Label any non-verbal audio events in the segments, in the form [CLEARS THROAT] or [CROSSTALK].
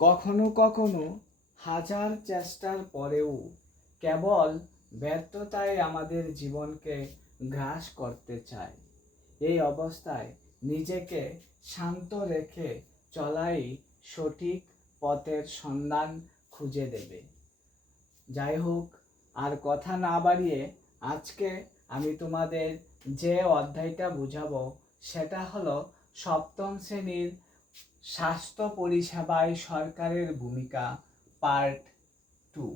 কখনো কখনো হাজার চেষ্টার পরেও কেবল ব্যর্থতাই আমাদের জীবনকে গ্রাস করতে চায়। এই অবস্থায় নিজেকে শান্ত রেখে চলাই সঠিক পথের সন্ধান খুঁজে দেবে। যাই হোক, আর কথা না বাড়িয়ে আজকে আমি তোমাদের যে অধ্যায়টা বুঝাবো, সেটা হলো সপ্তম শ্রেণির স্বাস্থ্য পরিষেবায় সরকারের ভূমিকা পার্ট টু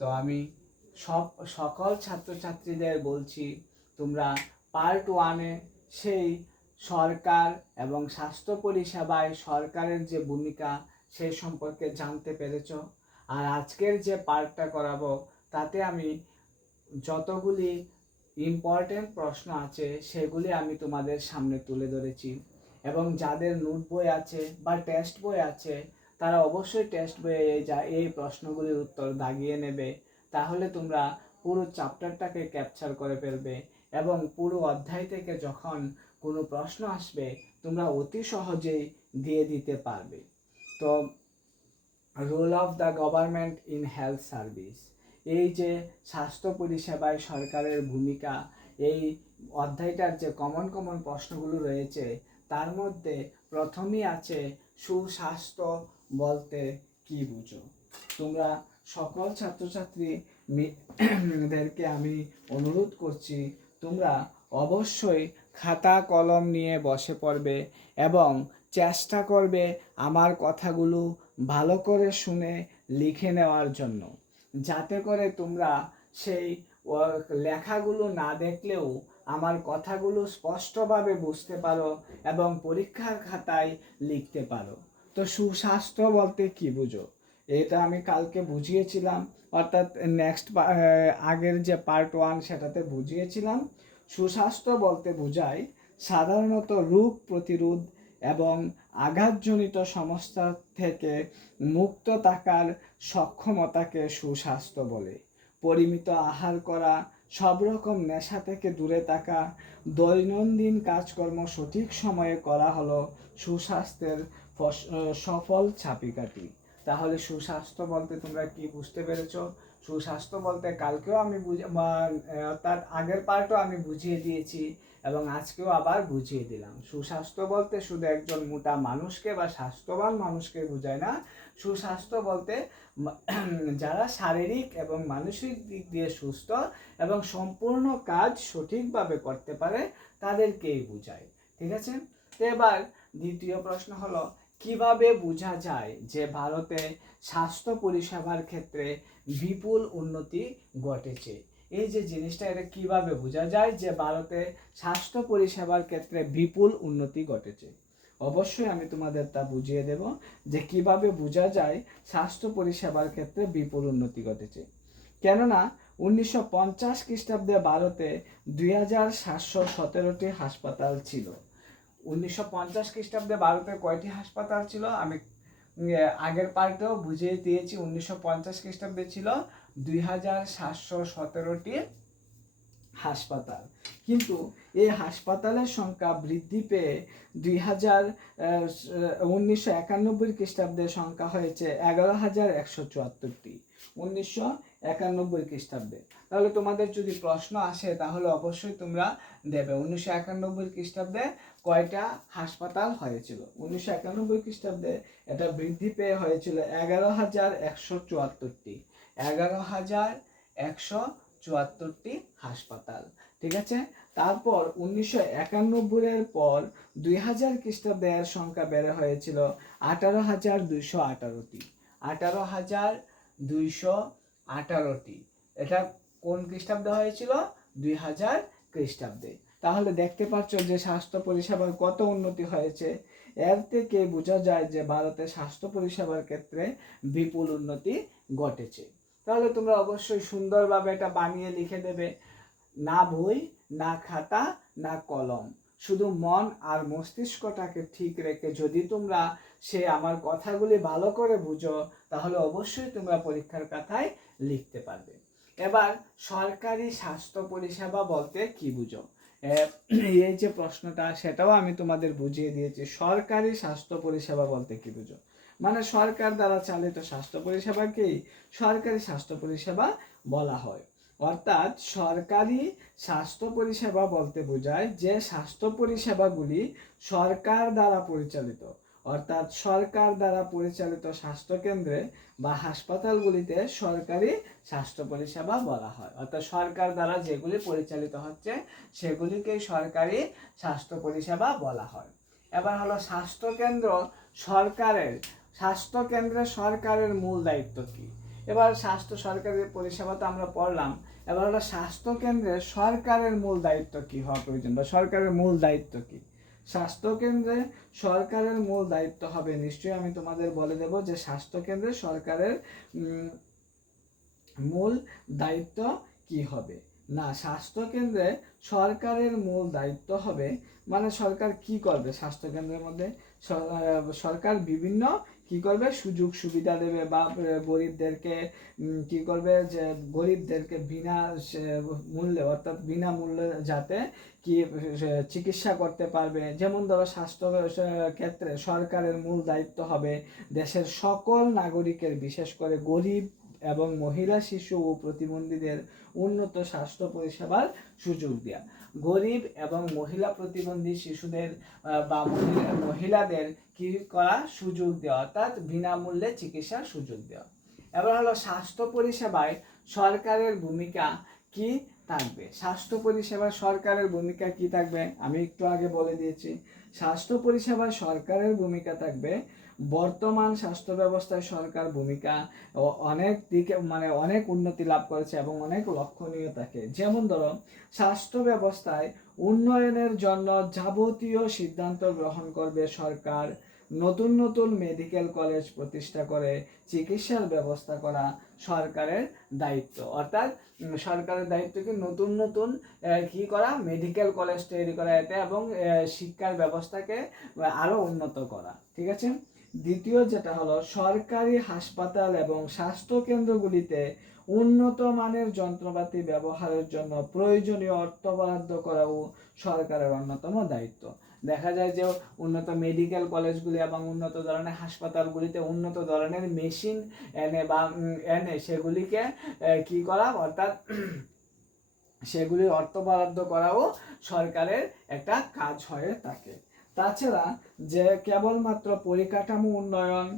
তো আমি সব, সকল ছাত্রছাত্রীদের বলছি, তোমরা পার্ট ওয়ানে সেই সরকার এবং স্বাস্থ্য পরিষেবায় সরকারের যে ভূমিকা সেই সম্পর্কে জানতে পেরেছ। আর আজকের যে পার্টটা করাবো, তাতে আমি যতগুলি ইম্পর্টেন্ট প্রশ্ন আছে, সেগুলি আমি তোমাদের সামনে তুলে ধরেছি। এবং যাদের নোট বই আছে বা টেস্ট বই আছে, তারা অবশ্যই টেস্ট বইয়ে যা, এই প্রশ্নগুলির উত্তর দাগিয়ে নেবে। তাহলে তোমরা পুরো চ্যাপ্টারটাকে ক্যাপচার করে ফেলবে এবং পুরো অধ্যায় থেকে যখন কোনো প্রশ্ন আসবে, তোমরা অতি সহজেই দিয়ে দিতে পারবে। তো role of the government in health service এই যে স্বাস্থ্য পরিষেবায় সরকারের ভূমিকা, এই অধ্যায়টার যে কমন কমন প্রশ্নগুলো রয়েছে তার মধ্যে প্রথমেই আছে সুস্বাস্থ্য বলতে কি বুঝো? তোমরা সকল ছাত্রছাত্রী দেরকে আমি অনুরোধ করছি, তোমরা অবশ্যই খাতা কলম নিয়ে বসে পড়বে এবং চেষ্টা করবে আমার কথাগুলো ভালো করে শুনে লিখে নেওয়ার জন্য। যাতে করে তোমরা সেই লেখাগুলো না দেখলেও আমার কথাগুলো স্পষ্টভাবে বুঝতে পারো এবং পরীক্ষার খাতায় লিখতে পারো। তো সুস্বাস্থ্য বলতে কি বুঝো? এটা আমি কালকে বুঝিয়েছিলাম, অর্থাৎ নেক্সট আগের যে পার্ট ওয়ান সেটাতে বুঝিয়েছিলাম। সুস্বাস্থ্য বলতে বোঝায় সাধারণত রোগ প্রতিরোধ এবং আঘাতজনিত সমস্যা থেকে মুক্ত থাকার সক্ষমতাকে সুস্বাস্থ্য বলে। পরিমিত আহার করা সব রকম নেশা থেকে দূরে থাকা, দৈনন্দিন কাজকর্ম সঠিক সময়ে করা হলো সুস্বাস্থ্যের সফল ছাপিকাঠি। তাহলে সুস্বাস্থ্য বলতে তোমরা কি বুঝতে পেরেছ? সুস্বাস্থ্য বলতে কালকেও আমি অর্থাৎ আগের পার্টও আমি বুঝিয়ে দিয়েছি এবং আজকেও আবার বুঝিয়ে দিলাম। সুস্বাস্থ্য বলতে শুধু একজন মোটা মানুষকে বা স্বাস্থ্যবান মানুষকে বোঝায় না, সুস্বাস্থ্য বলতে [CLEARS THROAT] যারা শারীরিক এবং মানসিক দিক দিয়ে সুস্থ এবং সম্পূর্ণ কাজ সঠিকভাবে করতে পারে, তাদেরকেই বোঝায়। ঠিক আছে? এবার দ্বিতীয় প্রশ্ন হলো কীভাবে বোঝা যায় যে ভারতে স্বাস্থ্য পরিষেবার ক্ষেত্রে বিপুল উন্নতি ঘটেছে? এই যে জিনিসটা, এটা কীভাবে বোঝা যায় যে ভারতে স্বাস্থ্য পরিষেবার ক্ষেত্রে বিপুল উন্নতি ঘটেছে? অবশ্যই আমি তোমাদের তা বুঝিয়ে দেব যে কীভাবে বোঝা যায় স্বাস্থ্য পরিষেবার ক্ষেত্রে বিপুল উন্নতি ঘটেছে। কেননা, উনিশশো পঞ্চাশ খ্রিস্টাব্দে ভারতে দুই হাজার সাতশো সতেরোটি হাসপাতাল ছিল। উনিশশো পঞ্চাশ খ্রিস্টাব্দে ভারতে কয়টি হাসপাতাল ছিল? আমি আগের পার্টেও বুঝিয়ে দিয়েছি, উনিশশো পঞ্চাশ খ্রিস্টাব্দে ছিল দুই হাজার সাতশো সতেরোটি হাসপাতাল। কিন্তু এই হাসপাতালের সংখ্যা বৃদ্ধি পেয়ে দুই হাজার উনিশশো একানব্বই খ্রিস্টাব্দের সংখ্যা হয়েছে এগারো হাজার একশো চুয়াত্তরটি, উনিশশো একানব্বই খ্রিস্টাব্দে। তাহলে তোমাদের যদি প্রশ্ন আসে, তাহলে অবশ্যই তোমরা দেবে। উনিশশো একানব্বই খ্রিস্টাব্দে কয়টা হাসপাতাল হয়েছিল? উনিশশো একানব্বই খ্রিস্টাব্দে এটা বৃদ্ধি পেয়ে হয়েছিল এগারো হাজার একশো চুয়াত্তরটি। এগারো হাজার একশো চুয়াত্তরটি হাসপাতাল, ঠিক আছে? তারপর উনিশশো একানব্বইয়ের পর দুই হাজার খ্রিস্টাব্দে এর সংখ্যা বেড়ে হয়েছিল আঠারো হাজার দুইশো আঠারোটি। আঠারো হাজার দুইশো আঠারোটি। এটা কোন খ্রিস্টাব্দে হয়েছিল? দুই হাজার খ্রিস্টাব্দে। তাহলে দেখতে পাচ্ছ যে স্বাস্থ্য পরিষেবার কত উন্নতি হয়েছে। এর থেকে বোঝা যায় যে ভারতে স্বাস্থ্য পরিষেবার ক্ষেত্রে বিপুল উন্নতি ঘটেছে। তাহলে তোমরা অবশ্যই সুন্দরভাবে এটা বানিয়ে লিখে দেবে। না বই, না খাতা, না কলম। শুধু মন আর মস্তিষ্কটাকে ঠিক রেখে যদি তোমরা সে আমার কথাগুলি ভালো করে বুঝো, তাহলে অবশ্যই তোমরা পরীক্ষার কথায় লিখতে পারবে। এবার সরকারি স্বাস্থ্য পরিষেবা বলতে কি বুঝো? এই যে প্রশ্নটা, সেটাও আমি তোমাদের বুঝিয়ে দিয়েছি। সরকারি স্বাস্থ্য পরিষেবা বলতে কি বুঝো? মানে সরকার দ্বারা চালিত স্বাস্থ্য পরিষেবাকেই সরকারি স্বাস্থ্য পরিষেবা বলা হয়। অর্থাৎ সরকারি স্বাস্থ্য পরিষেবা বলতে বোঝায় যে স্বাস্থ্য পরিষেবাগুলি সরকার দ্বারা পরিচালিত। অর্থাৎ সরকার দ্বারা পরিচালিত স্বাস্থ্যকেন্দ্রে বা হাসপাতালগুলিতে সরকারি স্বাস্থ্য পরিষেবা বলা হয়। অর্থাৎ সরকার দ্বারা যেগুলি পরিচালিত হচ্ছে সেগুলিকেই সরকারি স্বাস্থ্য পরিষেবা বলা হয়। এবার হলো স্বাস্থ্যকেন্দ্র সরকারের, স্বাস্থ্যকেন্দ্রে সরকারের মূল দায়িত্ব কি? এবার স্বাস্থ্য সরকারের পরিষেবা তো আমরা পড়লাম। এবার হলো স্বাস্থ্যকেন্দ্রে সরকারের মূল দায়িত্ব কি হওয়া প্রয়োজন বা সরকারের মূল দায়িত্ব কি? স্বাস্থ্যকেন্দ্রে সরকারের মূল দায়িত্ব হবে। নিশ্চয়ই আমি তোমাদের বলে দেব যে স্বাস্থ্যকেন্দ্রে সরকারের মূল দায়িত্ব কি হবে। না, স্বাস্থ্যকেন্দ্রে সরকারের মূল দায়িত্ব হবে মানে সরকার কি করবে স্বাস্থ্যকেন্দ্রের মধ্যে? সরকার বিভিন্ন কি করবে? সুযোগ সুবিধা দেবে বা গরিবদেরকে কি করবে? যে গরিবদেরকে বিনা মূল্যে, অর্থাৎ বিনা মূল্যে যাতে কি চিকিৎসা করতে পারবে। যেমন ধরো স্বাস্থ্য ক্ষেত্রে সরকারের মূল দায়িত্ব হবে দেশের সকল নাগরিকের, বিশেষ করে গরিব এবং মহিলা, শিশু ও প্রতিবন্ধীদের উন্নত স্বাস্থ্য পরিষেবার সুযোগ দেওয়া গরিব এবং মহিলা প্রতিবন্ধী শিশুদের বা মহিলাদের কি করা সুযোগ দেওয়া অর্থাৎ বিনামূল্যে চিকিৎসার সুযোগ দেওয়া এবার হলো স্বাস্থ্য পরিষেবায় সরকারের ভূমিকা কি থাকবে? স্বাস্থ্য পরিষেবার সরকারের ভূমিকা কি থাকবে? আমি একটু আগে বলে দিয়েছি। স্বাস্থ্য পরিষেবায় সরকারের ভূমিকা থাকবে বর্তমান স্বাস্থ্য ব্যবস্থায় সরকার ভূমিকা অনেক দিকে মানে অনেক উন্নতি লাভ করেছে এবং অনেক লক্ষণীয় থাকে। যেমন ধরো, স্বাস্থ্য ব্যবস্থায় উন্নয়নের জন্য যাবতীয় সিদ্ধান্ত গ্রহণ করবে সরকার। নতুন নতুন মেডিকেল কলেজ প্রতিষ্ঠা করে চিকিৎসার ব্যবস্থা করা সরকারের দায়িত্ব। অর্থাৎ সরকারের দায়িত্ব কি নতুন নতুন কি করা? মেডিকেল কলেজ তৈরি করা এতে এবং শিক্ষার ব্যবস্থাকে আরও উন্নত করা। ঠিক আছে? দ্বিতীয় যেটা হলো, সরকারি হাসপাতাল এবং স্বাস্থ্য কেন্দ্রগুলিতে উন্নত মানের যন্ত্রপাতি ব্যবহারের জন্য প্রয়োজনীয় অর্থ বরাদ্দ করাও সরকারের অন্যতম দায়িত্ব। দেখা যায় যে উন্নত মেডিকেল কলেজগুলি এবং উন্নত ধরনের হাসপাতালগুলিতে উন্নত ধরনের মেশিন এনে বা এনে সেগুলিকে কি করা, অর্থাৎ সেগুলির অর্থ বরাদ্দ করাও সরকারের একটা কাজ হয়ে থাকে। তাছাড়া যে কেবলমাত্র পরিকাঠামো উন্নয়ন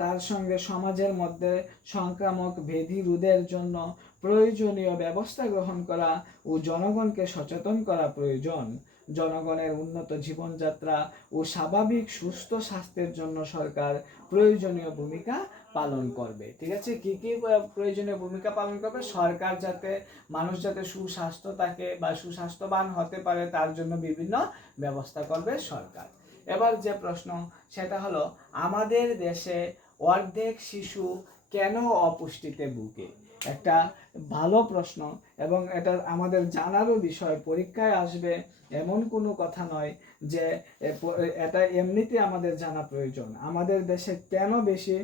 তার সঙ্গে সমাজের মধ্যে সংক্রামক ব্যাধি রোধের জন্য প্রয়োজনীয় ব্যবস্থা গ্রহণ করা ও জনগণকে সচেতন করা প্রয়োজন। জনগণের উন্নত জীবনযাত্রা ও স্বাভাবিক সুস্থ স্বাস্থ্যের জন্য সরকার প্রয়োজনীয় ভূমিকা পালন করবে। ঠিক আছে? কি কি প্রয়োজনীয় ভূমিকা পালন করবে? সরকার যাতে, মানুষ যাতে সুস্বাস্থ্য থাকে বা সুস্বাস্থ্যবান হতে পারে, তার জন্য বিভিন্ন ব্যবস্থা করবে সরকার। এবার যে প্রশ্ন, সেটা হলো, আমাদের দেশে অর্ধেক শিশু কেন অপুষ্টিতে ভুগে? একটা ভালো প্রশ্ন এবং এটা আমাদের জানারও বিষয়। পরীক্ষায় আসবে এমন কোনো কথা নয় যে এটা এমনিতে আমাদের জানা প্রয়োজন। আমাদের দেশে কেন বেশি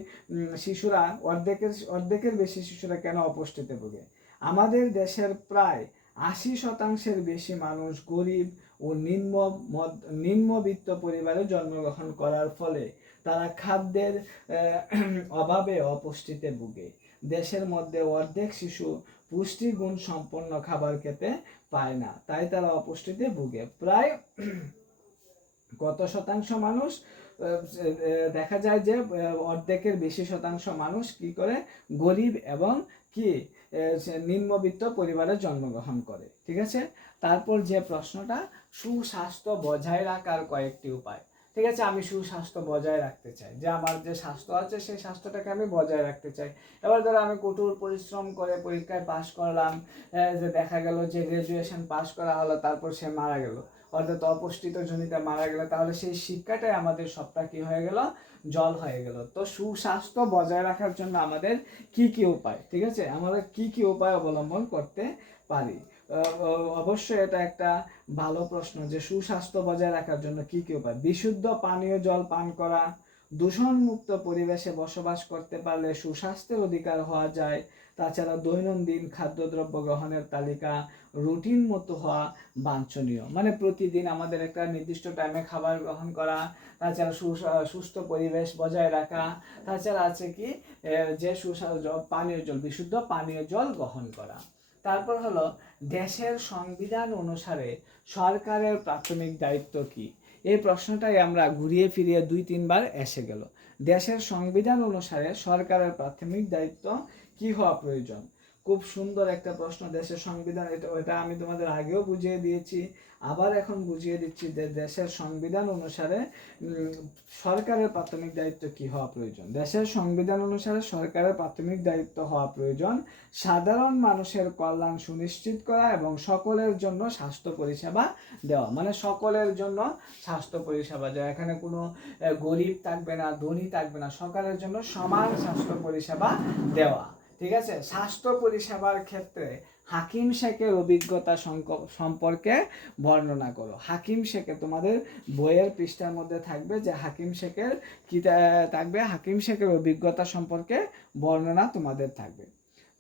শিশুরা অর্ধেকের অর্ধেকের বেশি শিশুরা কেন অপুষ্টিতে ভোগে? আমাদের দেশের প্রায় আশি শতাংশের বেশি মানুষ গরিব ও নিম্ন নিম্নবিত্ত পরিবারে জন্মগ্রহণ করার ফলে তারা খাদ্যের অভাবে অপুষ্টিতে ভুগে। দেশের মধ্যে অর্ধেক শিশু পুষ্টিগুণ সম্পন্ন খাবার খেতে পায় না, তাই তারা অপুষ্টিতে ভুগে। প্রায় কত শতাংশ মানুষ দেখা যায় যে অর্ধেকের বেশি শতাংশ মানুষ কি করে? গরিব এবং কি নিম্নবিত্ত পরিবারে জন্মগ্রহণ করে, ঠিক আছে? তারপর যে প্রশ্নটা, সুস্বাস্থ্য বজায় রাখার কয়েকটি উপায়। ঠিক আছে, আমি সুস্বাস্থ্য বজায় রাখতে চাই। যে আমার যে স্বাস্থ্য আছে, সেই স্বাস্থ্যটাকে আমি বজায় রাখতে চাই। এবার ধরো আমি কঠোর পরিশ্রম করে পরীক্ষায় পাশ করলাম যে দেখা গেল যে গ্রাজুয়েশন পাশ করা হলো, তারপর সে মারা গেল। অর্থাৎ অপুষ্টিত জনিতে মারা গেল। তাহলে সেই শিক্ষাটাই আমাদের সবটা কি হয়ে গেল? জল হয়ে গেল। তো সুস্বাস্থ্য বজায় রাখার জন্য আমাদের কি কি উপায়? ঠিক আছে? আমরা কি কি উপায় অবলম্বন করতে পারি? অবশ্যই এটা একটা ভালো প্রশ্ন যে সুস্বাস্থ্য বজায় রাখার জন্য কি কি উপায়? বিশুদ্ধ পানীয় জল পান করা, দূষণমুক্ত পরিবেশে বসবাস করতে পারলে সুস্বাস্থ্যের অধিকার হওয়া যায়। তাছাড়া দৈনন্দিন খাদ্যদ্রব্য গ্রহণের তালিকা, রুটিন মতো হওয়া বাঞ্ছনীয়। মানে প্রতিদিন আমাদের একটা নির্দিষ্ট টাইমে খাবার গ্রহণ করা, তাছাড়া সুস্থ পরিবেশ বজায় রাখা, তাছাড়া আছে কি যে সুস্বাদু পানীয় জল, বিশুদ্ধ পানীয় জল গ্রহণ করা। তারপর হলো, দেশের সংবিধান অনুসারে সরকারের প্রাথমিক দায়িত্ব কি? এই প্রশ্নটাই আমরা ঘুরিয়ে ফিরিয়ে দুই, তিনবার এসে গেল। দেশের সংবিধান অনুসারে সরকারের প্রাথমিক দায়িত্ব কি হওয়া প্রয়োজন? খুব সুন্দর একটা প্রশ্ন দেশের সংবিধান, এটা এটা আমি তোমাদের আগেও বুঝিয়ে দিয়েছি, আবার এখন বুঝিয়ে দিচ্ছি যে দেশের সংবিধান অনুসারে সরকারের প্রাথমিক দায়িত্ব কি হওয়া প্রয়োজন? দেশের সংবিধান অনুসারে সরকারের প্রাথমিক দায়িত্ব হওয়া প্রয়োজন সাধারণ মানুষের কল্যাণ সুনিশ্চিত করা এবং সকলের জন্য স্বাস্থ্য পরিষেবা দেওয়া। মানে সকলের জন্য স্বাস্থ্য পরিষেবা দেওয়া। এখানে কোনো গরিব থাকবে না, ধনী থাকবে না, সকলের জন্য সমান স্বাস্থ্য পরিষেবা দেওয়া। ঠিক আছে? স্বাস্থ্য পরিষেবার ক্ষেত্রে হাকিম শেখের অভিজ্ঞতা সম্পর্কে বর্ণনা করো। হাকিম শেখে তোমাদের বইয়ের পৃষ্ঠার মধ্যে থাকবে যে হাকিম শেখের কি থাকবে? হাকিম শেখের অভিজ্ঞতা সম্পর্কে বর্ণনা তোমাদের থাকবে।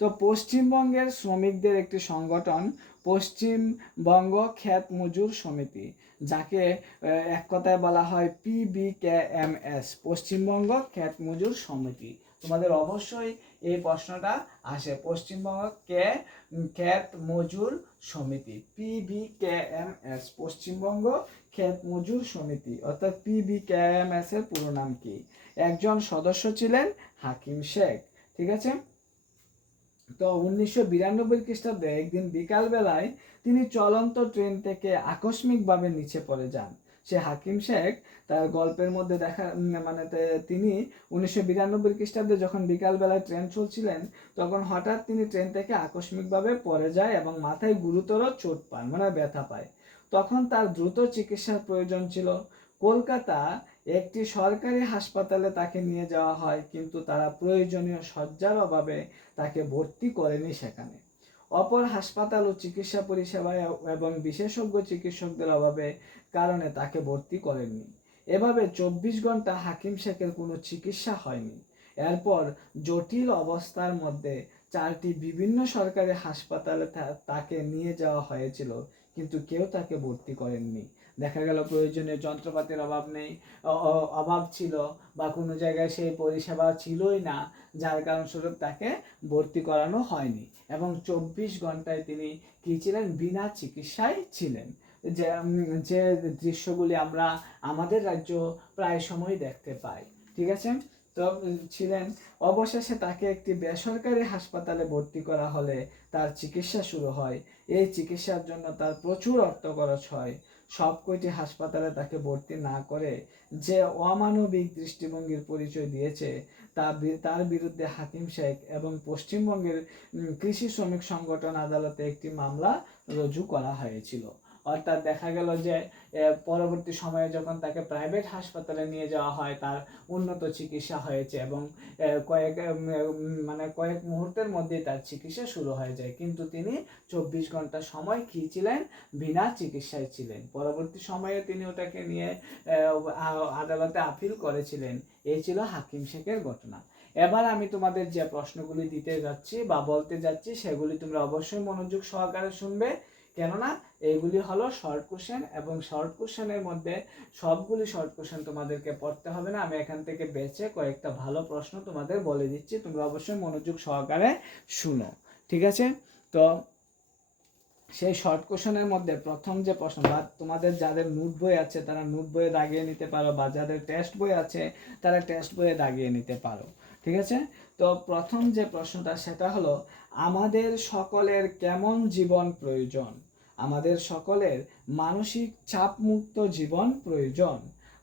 তো পশ্চিমবঙ্গের শ্রমিকদের একটি সংগঠন পশ্চিমবঙ্গ খ্যাত মজুর সমিতি, যাকে এক কথায় বলা হয় পিবিকেএমএস পশ্চিমবঙ্গ খ্যাত মজুর সমিতি। তোমাদের অবশ্যই এই প্রশ্নটা আসে। পশ্চিমবঙ্গ কে Khet Majur Samiti P B K M S. Paschimbanga Khet Majur Samiti, অর্থাৎ পিবিকেএমএস এর পুরো নাম কি? একজন সদস্য ছিলেন হাকিম শেখ, ঠিক আছে? তো উনিশশো বিরানব্বই খ্রিস্টাব্দে একদিন বিকালবেলায় তিনি চলন্ত ট্রেন থেকে আকস্মিকভাবে নিচে পড়ে যান। সে হাকিম শেখ, তার গল্পের মধ্যে দেখা মানে তিনি উনিশশো বিরানব্বই খ্রিস্টাব্দে যখন বিকালবেলায় ট্রেন চলছিলেন, তখন হঠাৎ তিনি ট্রেন থেকে আকস্মিকভাবে পড়ে যায় এবং মাথায় গুরুতর চোট পান মানে ব্যথা পায়। তখন তার দ্রুত চিকিৎসার প্রয়োজন ছিল। কলকাতা একটি সরকারি হাসপাতালে তাকে নিয়ে যাওয়া হয়, কিন্তু তারা প্রয়োজনীয় শয্যার অভাবে তাকে ভর্তি করেনি সেখানে। অপর হাসপাতাল ও চিকিৎসা পরিষেবা এবং বিশেষজ্ঞ চিকিৎসকদের অভাবে কারণে তাকে ভর্তি করেননি। এভাবে চব্বিশ ঘণ্টা হাকিম শেখের কোনো চিকিৎসা হয়নি। এরপর জটিল অবস্থার মধ্যে চারটি বিভিন্ন সরকারি হাসপাতালে তাকে নিয়ে যাওয়া হয়েছিল, কিন্তু কেউ তাকে ভর্তি করেননি। দেখা গেল প্রয়োজনীয় যন্ত্রপাতির অভাব নেই অভাব ছিল বা কোনো জায়গায় সেই পরিষেবা ছিলই না, যার কারণস্বরূপ তাকে ভর্তি করানো হয়নি। এবং চব্বিশ ঘন্টায় তিনি কি ছিলেন? বিনা চিকিৎসায় ছিলেন। যে যে দৃশ্যগুলি আমরা আমাদের রাজ্য প্রায় সময় দেখতে পাই, ঠিক আছে? তো ছিলেন। অবশেষে তাকে একটি বেসরকারি হাসপাতালে ভর্তি করা হলে তার চিকিৎসা শুরু হয়। এই চিকিৎসার জন্য তার প্রচুর অর্থ খরচ হয়। সব কয়টি হাসপাতালে তাকে ভর্তি না করে যে অমানবিক দৃষ্টিভঙ্গির পরিচয় দিয়েছে, তা তার বিরুদ্ধে হাকিম শেখ এবং পশ্চিমবঙ্গের কৃষি শ্রমিক সংগঠন আদালতে একটি মামলা রুজু করা হয়েছিল। অর্থাৎ দেখা গেল যে পরবর্তী সময়ে যখন তাকে প্রাইভেট হাসপাতালে নিয়ে যাওয়া হয়, তার উন্নত চিকিৎসা হয়েছে এবং কয়েক মানে কয়েক মুহূর্তের মধ্যেই তার চিকিৎসা শুরু হয়ে যায়। কিন্তু তিনি চব্বিশ ঘণ্টা সময় কি ছিলেন বিনা চিকিৎসায় ছিলেন। পরবর্তী সময়ে তিনি ওটাকে নিয়ে আদালতে আপিল করেছিলেন। এই ছিল হাকিম শেখের ঘটনা। এবার আমি তোমাদের যে প্রশ্নগুলি দিতে যাচ্ছি বা বলতে যাচ্ছি, সেগুলি তোমরা অবশ্যই মনোযোগ সহকারে শুনবে। কেননা এইগুলি হলো শর্ট কোশ্চেন এবং শর্ট কোশ্চেনের মধ্যে সবগুলি শর্ট কোশ্চেন তোমাদেরকে পড়তে হবে না। আমি এখান থেকে বেছে কয়েকটা ভালো প্রশ্ন তোমাদের বলে দিচ্ছি। তোমরা অবশ্যই মনোযোগ সহকারে শুনো, ঠিক আছে? তো সেই শর্ট কোশ্চেনের মধ্যে প্রথম যে প্রশ্ন, বা তোমাদের যাদের নোট বই আছে, তারা নোট বইয়ে দাগিয়ে নিতে পারো, বা যাদের টেস্ট বই আছে, তারা টেস্ট বইয়ে দাগিয়ে নিতে পারো, ঠিক আছে? তো প্রথম যে প্রশ্নটা, সেটা হলো, আমাদের সকলের কেমন জীবন প্রয়োজন? আমাদের সকলের মানসিক চাপমুক্ত জীবন প্রয়োজন।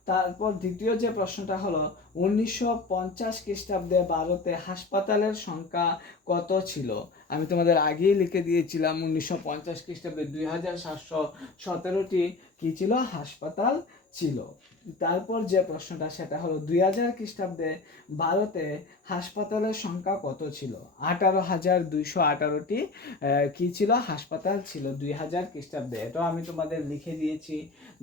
তারপর দ্বিতীয় যে প্রশ্নটা হলো, উনিশশো পঞ্চাশ খ্রিস্টাব্দে ভারতে হাসপাতালের সংখ্যা কত ছিল? আমি তোমাদের আগেই লিখে দিয়েছিলাম উনিশশো পঞ্চাশ খ্রিস্টাব্দে দুই হাজার সাতশো সতেরোটি কী ছিল? হাসপাতাল ছিল। তারপর যে প্রশ্নটা, সেটা হলো, দুই হাজার খ্রিস্টাব্দে ভারতে হাসপাতালের সংখ্যা কত ছিল? আঠারো হাজার দুইশো আঠারোটি কি ছিল? হাসপাতাল ছিল দুই হাজার খ্রিস্টাব্দে। এটাও আমি তোমাদের লিখে দিয়েছি,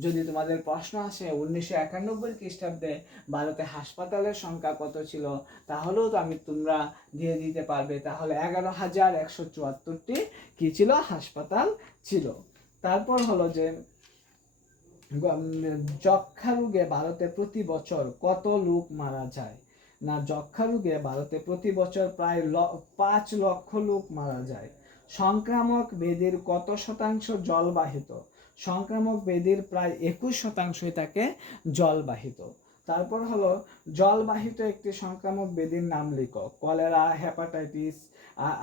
যদি তোমাদের প্রশ্ন আসে, উনিশশো একানব্বই খ্রিস্টাব্দে ভারতে হাসপাতালের সংখ্যা কত ছিল, তাহলেও তো আমি তোমরা দিয়ে দিতে পারবে। তাহলে এগারো হাজার একশো চুয়াত্তরটি কী ছিল? হাসপাতাল ছিল। তারপর হলো যে যক্ষা রোগে ভারতে প্রতি বছর কত লোক মারা যায়? না যক্ষা রোগে ভারতে প্রতি বছর প্রায় পাঁচ লক্ষ লোক মারা যায়। সংক্রামক ব্যাধির কত শতাংশ জলবাহিত? সংক্রামক ব্যাধির প্রায় একুশ শতাংশই থাকে জলবাহিত। তারপর হলো, জলবাহিত একটি সংক্রামক ব্যাধির নাম লিখো কলেরা, হেপাটাইটিস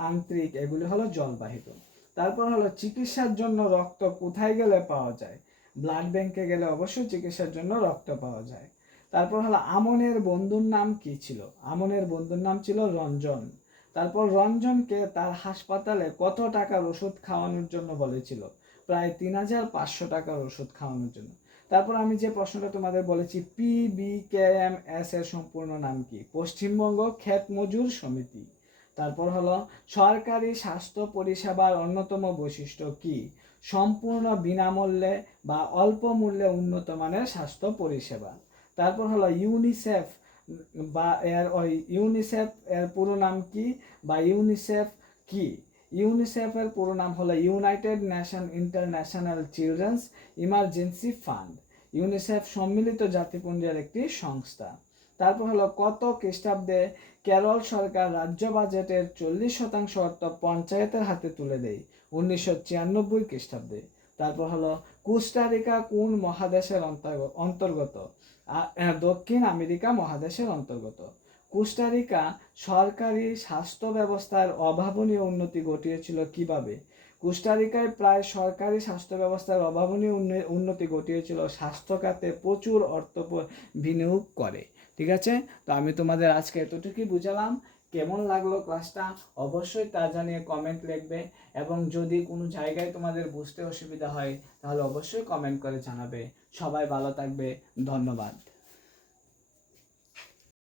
আন্ত্রিক, এগুলি হলো জলবাহিত। তারপর হলো, চিকিৎসার জন্য রক্ত কোথায় গেলে পাওয়া যায়? ব্লাড ব্যাংকে গেলে অবশ্যই চিকিৎসার জন্য রক্ত পাওয়া যায়। তারপর হলো আমনের বন্ধুর নাম কি ছিল? আমনের বন্ধুর নাম ছিল রঞ্জন। তারপর রঞ্জনকে তার হাসপাতালে কত টাকার ওষুধ খাওয়ানোর জন্য বলেছিল? প্রায় তিন হাজার পাঁচশো টাকার ওষুধ খাওয়ানোর জন্য। তারপর আমি যে প্রশ্নটা তোমাদের বলেছি P B K M S এর সম্পূর্ণ নাম কি? পশ্চিমবঙ্গ ক্ষেত মজুর সমিতি। তারপর হলো, সরকারি স্বাস্থ্য পরিষেবার অন্যতম বৈশিষ্ট্য কি? সম্পূর্ণ বিনামূল্যে বা অল্প মূল্যে উন্নত মানের স্বাস্থ্য পরিষেবা। তারপর হলো ইউনিসেফ বা এর ওই ইউনিসেফ এর পুরো নাম কি বা ইউনিসেফ কি? ইউনিসেফের পুরো নাম হলো united nation international children's emergency fund UNICEF সম্মিলিত জাতিপুঞ্জের একটি সংস্থা। তারপর হলো কত খ্রিস্টাব্দে কেরল সরকার রাজ্য বাজেটের চল্লিশ শতাংশ অর্থ পঞ্চায়েতের হাতে তুলে দেয়? উনিশশো ছিয়ানব্বই খ্রিস্টাব্দে। তারপর হলো কুস্টারিকা কোন মহাদেশের অন্তর্গ- অন্তর্গত? দক্ষিণ আমেরিকা মহাদেশের অন্তর্গত। কুস্টারিকা সরকারি স্বাস্থ্য ব্যবস্থার অভাবনীয় উন্নতি ঘটিয়েছিল কীভাবে? কুস্টারিকায় প্রায় সরকারি স্বাস্থ্য ব্যবস্থার অভাবনীয় উন্নে- উন্নতি ঘটিয়েছিল স্বাস্থ্য খাতে প্রচুর অর্থ বিনিয়োগ করে। ঠিক আছে? তো আমি তোমাদের আজকে এতটুকুই বুঝালাম। কেমন লাগল ক্লাসটা অবশ্যই তা জানিয়ে কমেন্ট লিখবে এবং যদি কোনো জায়গায় তোমাদের বুঝতে অসুবিধা হয়, তাহলে অবশ্যই কমেন্ট করে জানাবে। সবাই ভালো থাকবে, ধন্যবাদ।